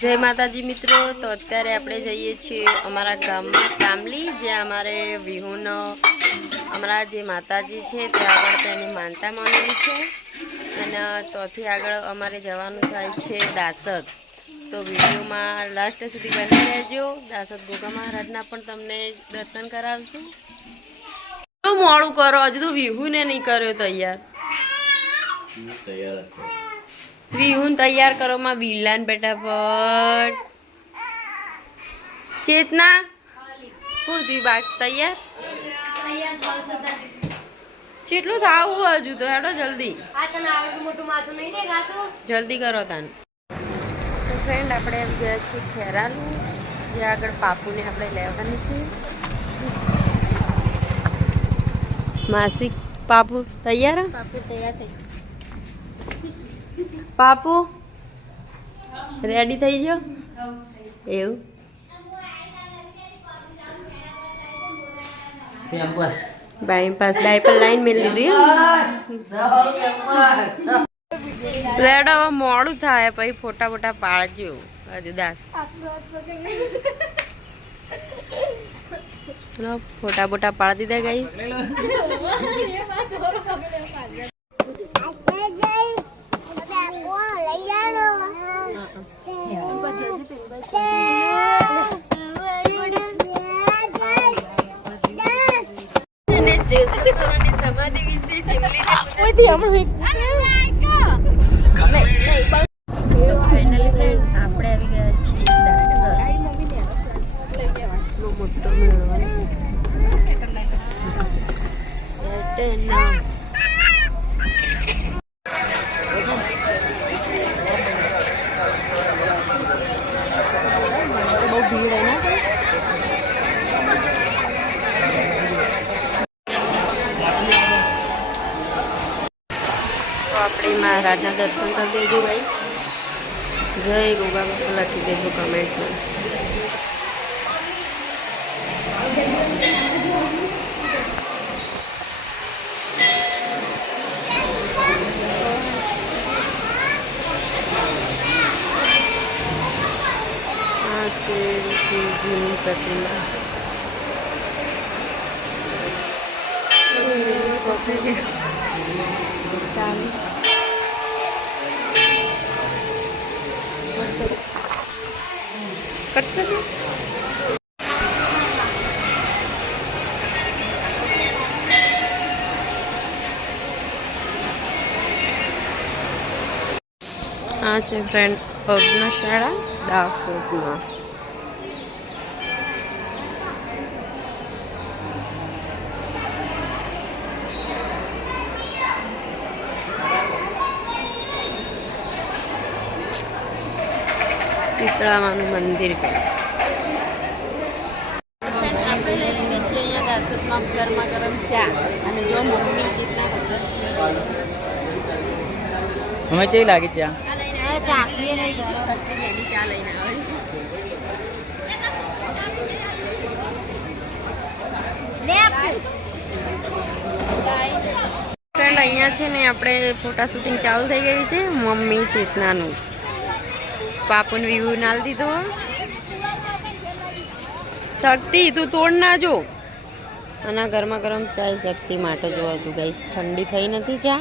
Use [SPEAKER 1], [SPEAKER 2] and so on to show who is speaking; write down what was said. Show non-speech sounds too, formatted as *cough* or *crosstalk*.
[SPEAKER 1] જય માતાજી મિત્રો, તો અત્યારે આપણે જઈએ છીએ અમારા ગામમાં કામલી, જ્યાં અમારે વિહુનો અમારા જે માતાજી છે ત્યાં આગળ તેની માનતા માનેલી છે. અને ત્યાંથી આગળ અમારે જવાનું થાય છે દાસદ. તો વિડીયોમાં લાસ્ટ સુધી બની રહેજો. દાસદ ગોગા મહારાજના પણ તમને દર્શન કરાવશું. મોડું કરો? હજુ તો વિહુને નહીં કર્યો તૈયાર. વિહુન તૈયાર કરો. માં બિલાન ફટાફટ ચેતના શું વિભાગ બાક તૈયાર? કેટલું થાવું હજુ તો હેડો જલ્દી. જલ્દી કરો તાન. તો ફ્રેન્ડ આપણે આવી ગયા છીએ ખેરાલુ. જે આગળ પાપુને આપણે લેવાની છે. માસિક પાપુ તૈયાર? પાપુ રેડી થઈ ગયો? એવું?
[SPEAKER 2] Campus
[SPEAKER 1] bypass diaper line મેં લીધી લેડો હવે મોડું થાય પછી ફોટા ફોટા પાડજો. હજુ દાસ. ફોટા બોટા પાડી દીધા ગઈ *laughs* આપણે આવી ગયા છીએ દાસર આટલો મોટો મેળો સેટના. બહુ ભીડ હે ના તો આપણે મહારાજના દર્શન કરી દેજો ભાઈ જય ગોગા બાપા લખી દેજો કમેન્ટમાં આ છે શિવજીની પ્રતિમા કટ કરી દો. આ છે ફ્રેન્ડ અગ્નશાળા દાસોદમાં શીતળામાનું મંદિર પણ આપણે લઈ લીધી છે અહીંયા દાસોદમાં ગરમા ગરમ ચા અને જો મમ્મી ચીતના મદદ
[SPEAKER 2] અમે કેવી લાગી ત્યાં
[SPEAKER 1] ચા લઈને સચ્ચી બેની ચા લઈને આવે ફ્રેન્ડ અહીંયા છે ને આપણે ફોટા શૂટિંગ ચાલુ થઈ ગયું છે મમ્મી ચેતનાનું. પાપુન વ્યૂ નાલ દીધો. શક્તિ, તું તોડ ના જો. અને ગરમા ગરમ ચાય શક્તિ માટે જોવા તું ગઈ ઠંડી થઈ નથી ચા